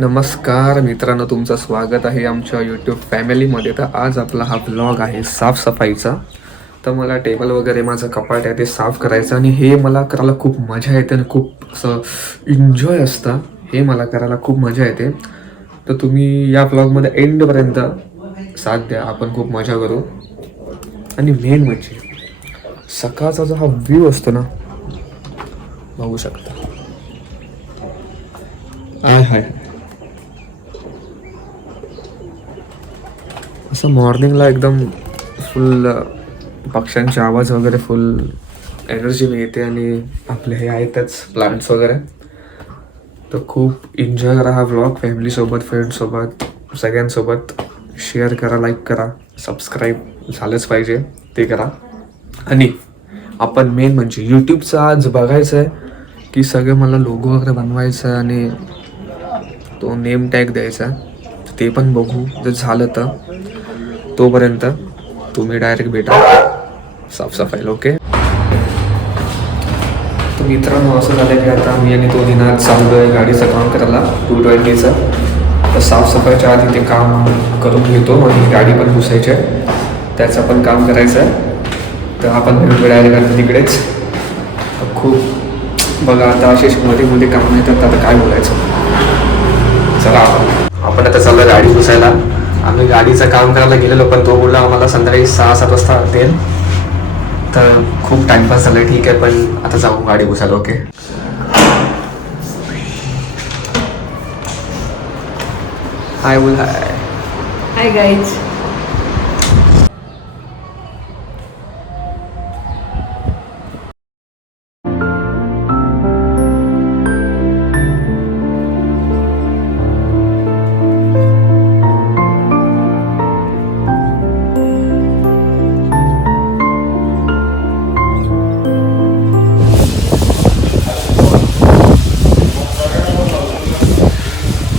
नमस्कार मित्रांनो, तुमचं स्वागत आहे आमच्या यूट्यूब फॅमिलीमध्ये. तर आज आपला हा ब्लॉग आहे साफसफाईचा. तर मला टेबल वगैरे माझं कपाट आहे ते साफ करायचं आणि हे मला करायला खूप मजा येते आणि खूप असं एन्जॉय असतं. हे मला करायला खूप मजा येते. तर तुम्ही या ब्लॉगमध्ये एंडपर्यंत साथ द्या, आपण खूप मजा करू. आणि मेन म्हणजे सकाळचा जो हा व्ह्यू असतो ना, बघू शकता. हाय असं मॉर्निंगला एकदम फुल पक्ष्यांचे आवाज वगैरे, फुल एनर्जी मिळते. आणि आपले हे आहेतच प्लांट्स वगैरे. तर खूप एन्जॉय करा हा व्लॉग फॅमिलीसोबत, फ्रेंडसोबत, सगळ्यांसोबत. शेअर करा, लाईक करा, सबस्क्राईब झालंच पाहिजे ते करा. आणि आपण मेन म्हणजे यूट्यूबचं आज बघायचं आहे की सगळं मला लोगो वगैरे बनवायचं आहे आणि तो नेम टॅग द्यायचा आहे. ते पण बघू, जर झालं तर. तोपर्यंत तुम्ही डायरेक्ट भेटा साफसफाईला. ओके. तर मित्रांनो, असं झालं की आता मी आणि तो दिनात चाललो आहे गाडीचं काम करायला 220चं. तर साफसफाईच्या आधी ते काम करून घेतो आणि गाडी पण पुसायची आहे, त्याचं पण काम करायचं आहे. तर आपण भेटू डायरेक्ट आता तिकडेच. खूप बघा आता असे मध्ये काम येतात, आता काय बोलायचं. चला आपण आता चाललो गाडी पुसायला. आम्ही गाडीचं काम करायला गेलेलो, पण तो बोलला आम्हाला संध्याकाळी 6-7 वाजता देईल. तर खूप टाइमपास झाला. ठीक आहे, पण आता जाऊ गाडी पुसायला. ओके. हाय बोल. Hi guys.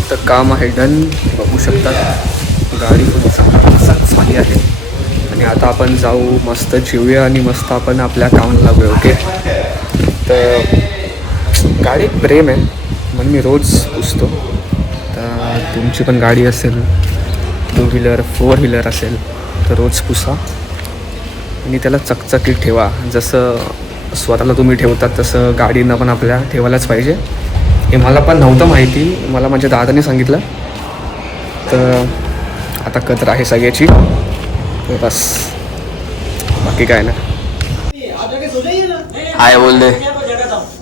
तर काम आहे डन, बघू शकता. गाडी पण झाली आहे आणि आता आपण जाऊ, मस्त जेवूया आणि मस्त आपण आपल्या कामाला लागूया. ओके. तर गाडी प्रेम आहे म्हणून मी रोज पुसतो. तर तुमची पण गाडी असेल, 2 व्हीलर 4 व्हीलर असेल, तर रोज पुसा आणि त्याला चकचकीत ठेवा. जसं स्वतःला तुम्ही ठेवतात तसं गाडीनं पण आपल्या ठेवायलाच पाहिजे. हे मला पण नव्हतं माहिती, मला माझ्या दादाने सांगितलं. तर आता कदर आहे सगळ्याची, बस बाकी काय ना. हाय बोल दे,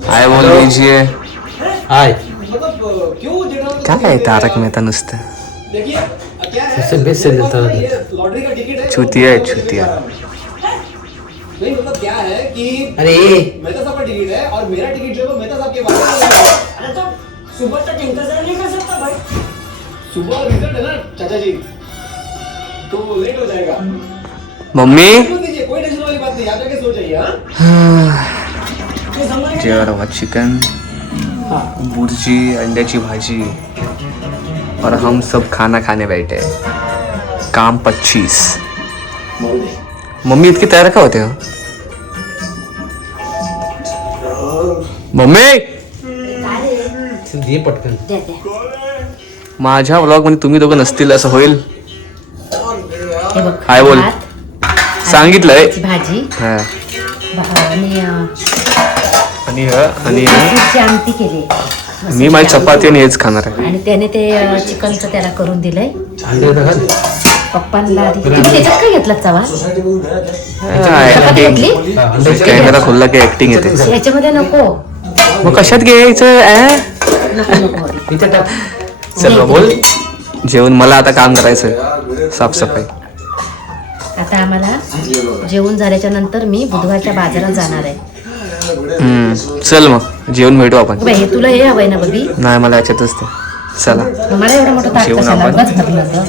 हाय बोल दीजिए. हाय. काय आहे तारक मेहता नुसतं सबसे बेस्ट सीरियल था. चुतिया आहे, चुतिया. नहीं मतलब क्या है कि अरे मेहता साहब का टिकट है और मेरा टिकट जो है वो मेहता साहब के पास है. अरे तो सुबह तक इंतजार नहीं कर सकता भाई. सुबह रिजल्ट है ना चाचा जी, तो लेट हो जाएगा. मम्मी मत कीजिए, कोई टेंशन वाली बात नहीं, आप जाके सो जाइए. हाँ ये समझ गए? जेवण चिकन, बुर्जी, अंड्याची भाजी और हम सब खाना खाने बैठे. काम 25. मम्मी इतकी तयार का होते हो मम्मी? दे पटकन. द्या द्या. माझ्या व्लॉग मध्ये तुम्ही दोघं नसतील असं होईल. हे बघ, हाय बोल. भात, सांगितलंय. भाजी हा. आणि आणि आणि मसूरची आमटी केली. मी माझी चपाती आणि हेच खाणार आहे. आणि त्याने ते चिकनचं त्याला करून दिलंय अंडे होता का? पप्पांना आधी. तुम्ही त्याच्यात काय घेतला चवा? कॅमेरा खोलला की ऍक्टिंग येते. याच्यामध्ये नको मग कशात घ्यायचं? नको नको. इथे टाक. चल मग बोल. जेवण मला आता काम करायचं, साफसफाई. आता आम्हाला जेवण झाल्याच्या नंतर मी बुधवारच्या बाजारात जाणार आहे. चल मग जेवण भेटू आपण. बाई, हे तुला हे हवंय ना बबी? नाही, मला याच्यातच ते. चला मग मला एवढं मोठं ताट जेवण कशाला? आपण- उगाच भरलं गं.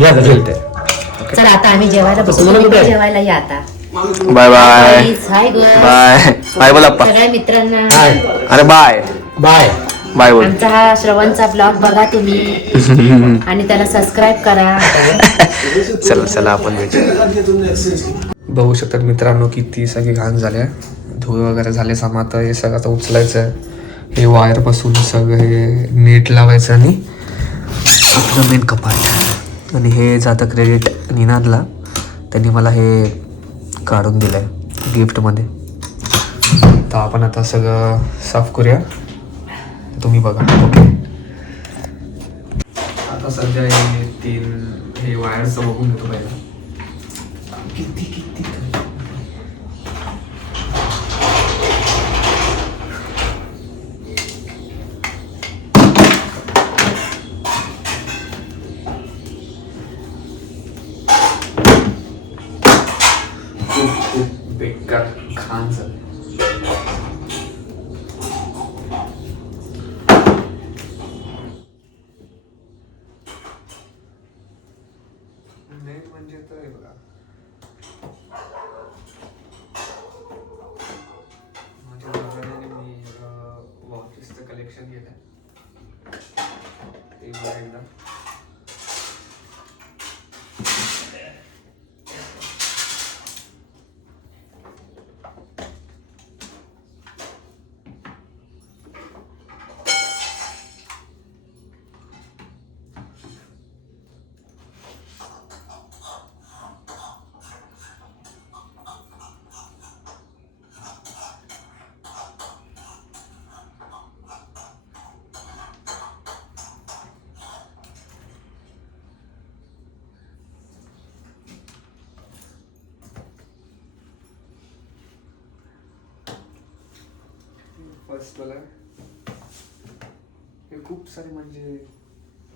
या घरी. चला आता आम्ही जेवायला बसू. तुम्हाला कुठे आहे? जेवायला या आता. Bye bye. हाय ग. बाय बाय बोल अप्पा. सगळ्या मित्रांना हाय. अरे बाय बाय. बाय बोल. आमचा हा श्रवणचा ब्लॉग बघा तुम्ही आणि त्याला सबस्क्राईब करा. चला चला आपण भेटू. बघू शकतात मित्रांनो किती सगळी घाण झाल्या, धूळ वगैरे झाले. सामान आता हे सगळं आता उचलायचं आहे. हे वायरपासून सगळं हे नेट लावायचं आणि आपलं मेन कपाट. आणि हे जातं क्रेडिट निनादला, त्यांनी मला हे काढून दिलं आहे गिफ्टमध्ये. तर आपण आता सगळं साफ करूया, तुम्ही बघा. ओके, आता सध्या हे 3 हे वायरचं बघून घेतो पहिला. किती खूप बेकार खान झालं. मेन म्हणजे तर हे बघा, माझ्या दादाने मी वॉचेसचं कलेक्शन केलं आहे, ते बघा एकदा. फर्स्ट वाला हे खूप सारे म्हणजे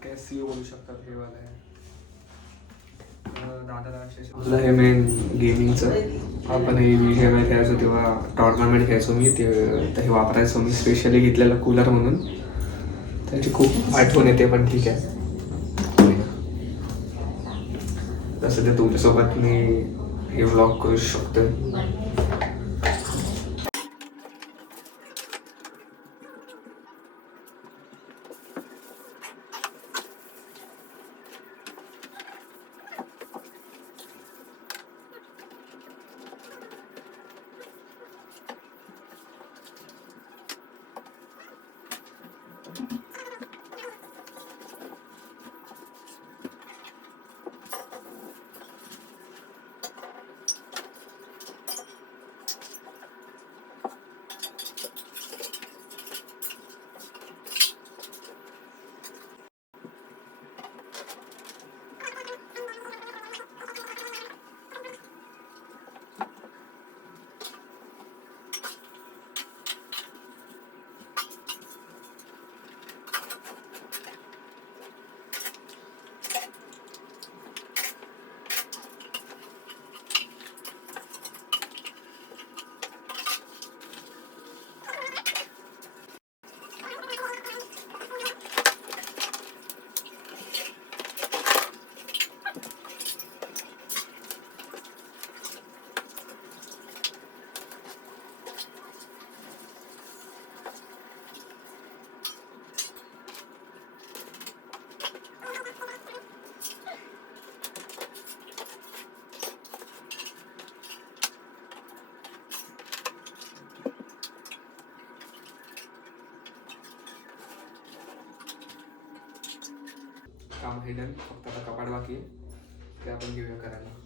कॅसिओ बोलू शकतात. हे वाला आहे दादाला आपलं हे मेन गेमिंगचं. आपण हे VGMI खेळायचो तेव्हा टॉर्नामेंट खेळायचो मी, ते हे वापरायचो मी स्पेशली घेतलेला कूलर म्हणून. त्याची खूप आठवण येते, पण ठीक आहे. तसं ते तुमच्यासोबत मी हे व्लॉग करू शकतो. काम हिडन, फक्त आता कपाट बाकी आहे, ते आपण घेऊया करायला.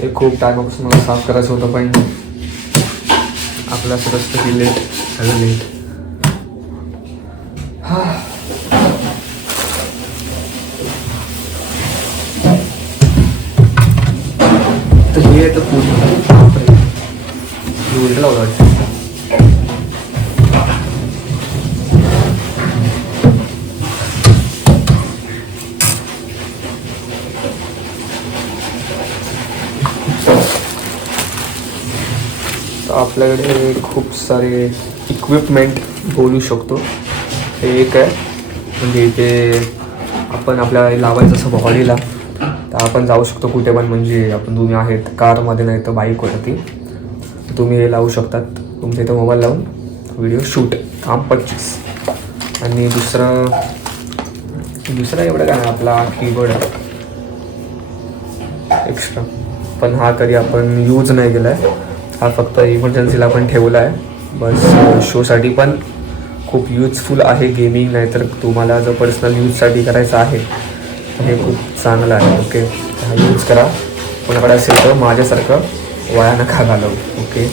हे खूप टायमापासून मला साफ करायचं होतं, पण आपला रस्त की लेट झालं. लेट तर हे तर पूर्ण उलट लावलं वाटतं. आपल्याकडे खूप सारे इक्विपमेंट बोलू शकतो. हे एक आहे, म्हणजे इथे आपण आपल्या लावायचं असं बॉडीला, तर आपण जाऊ शकतो कुठे पण. म्हणजे आपण तुम्ही आहेत कारमध्ये नाही तर बाईकवरती, तुम्ही हे लावू शकतात. तुमच्या इथं मोबाईल लावून व्हिडिओ शूट, काम 25. आणि दुसरं एवढं काय नाही, आपला कीबोर्ड आहे एक्स्ट्रा, पण हा कधी आपण यूज नाही केला आहे. हा फक्त इमर्जन्सीला आपण ठेवला आहे बस. शोसाठी पण खूप यूजफुल आहे. गेमिंग नाही तर तुम्हाला जर पर्सनल यूजसाठी करायचं आहे तर हे खूप चांगलं आहे. ओके, हा यूज करा. कोणाकडे असेल तर माझ्यासारखं वाया नका घालवू. ओके,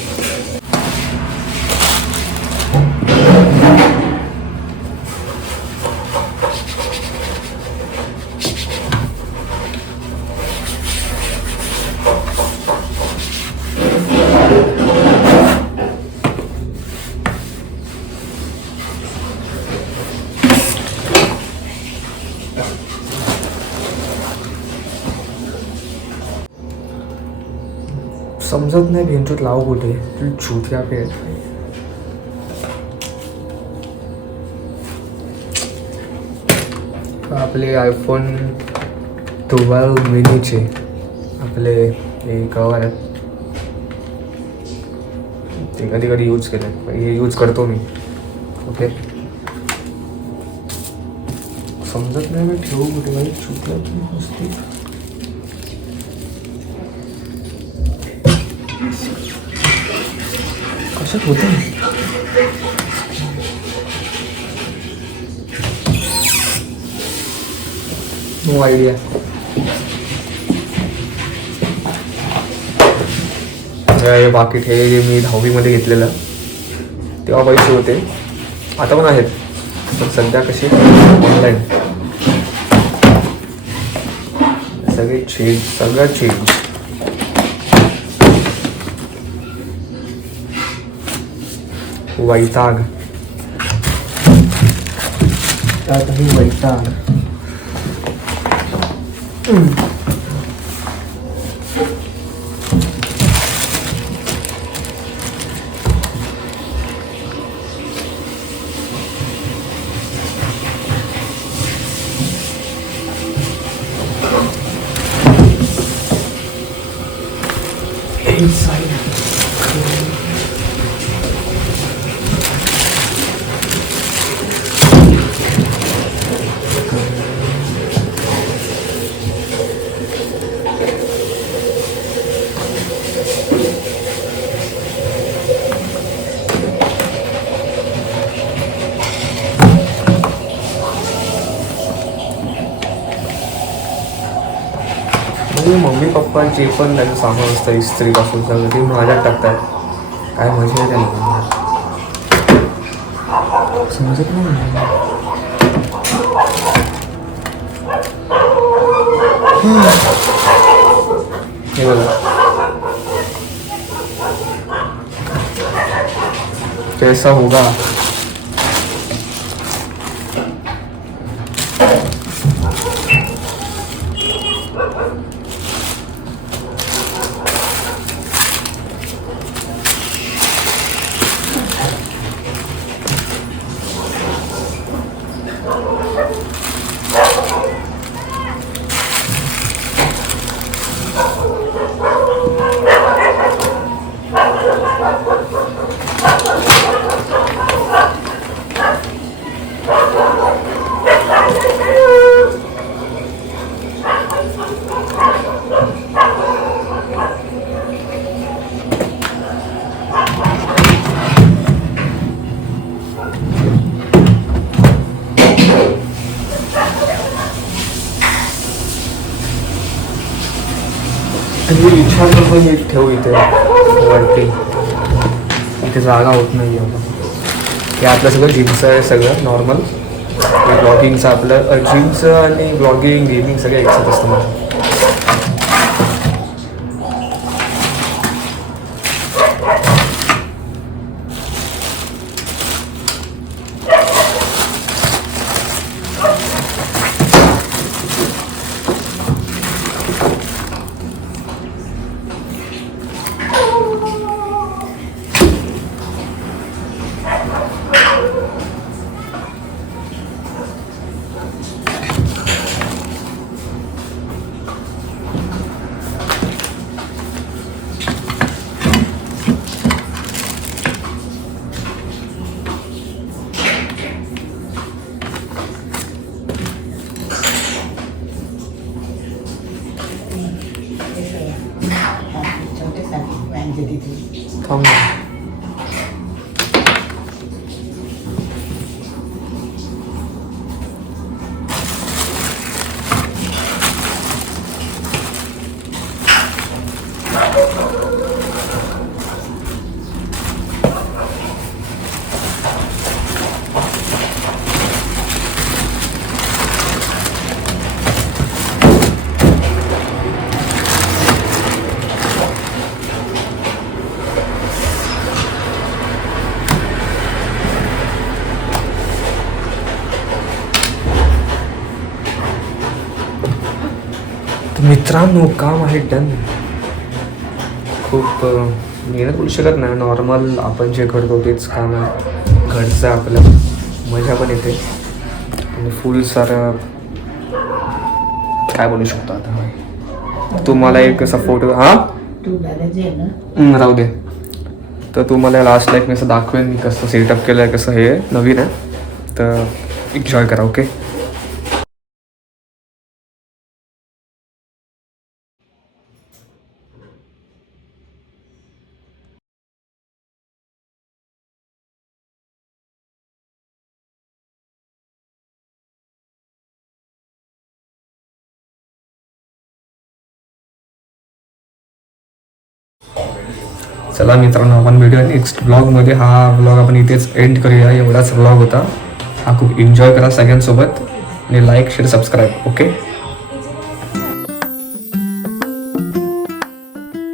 समजत नाही भेंचूत लावू कुठे, तू छुट्या पे. आपले आयफोन 12 मिनीचे आपले हे कवर आहेत, ते कधी कधी यूज केले, हे यूज करतो मी. ओके, समजत नाही मी ठेवू कुठे, काही चुकलं की नसते. कशात होतं नो आयडिया. हे पाकिट हे जे मी 10वीमध्ये घेतलेलं तेव्हा पैसे होते, आता पण आहेत, पण सध्या कसे ऑनलाईन सगळे चेंज, सगळं चेंज. वैताग, त्यातही वैताग. मम्मी पप्पा जे पण त्यांचं सामान असतं इस्त्रीपासून सगळं ते माझ्यात टाकतात. काय मजा आहे त्यांना, समजत नाही. हे बघा, कैसा होगा. मी विचार करतो मी ठेवू इथे वरती, इथे जागा होत नाही आता. हे आपलं सगळं जिमचं आहे, सगळं नॉर्मल. ब्लॉगिंगचं आपलं जिमचं आणि ब्लॉगिंग गेमिंग सगळं एकसाथ असतं माझं. थांब ना. तर मित्रांनो काम आहे डन. खूप मेहनत बोलू शकत नाही, नॉर्मल आपण जे करतो तेच काम आहे. घरचं आपलं मजा पण येते आणि फुल सारं काय बोलू शकतो आता. तुम्हाला एक असा फोटो राहू दे. तर तुम्हाला लास्टला एक मी असं दाखवेन मी कसं सेटअप केलं आहे, कसं हे नवीन आहे. तर एन्जॉय करा. ओके. चला मित्रांनो, आपण व्हिडिओ नेक्स्ट ब्लॉगमध्ये. हा ब्लॉग आपण इथेच एंड करूया. एवढाच ब्लॉग होता हा. खूप एन्जॉय करा सगळ्यांसोबत आणि लाईक शेअर सबस्क्राईब. ओके.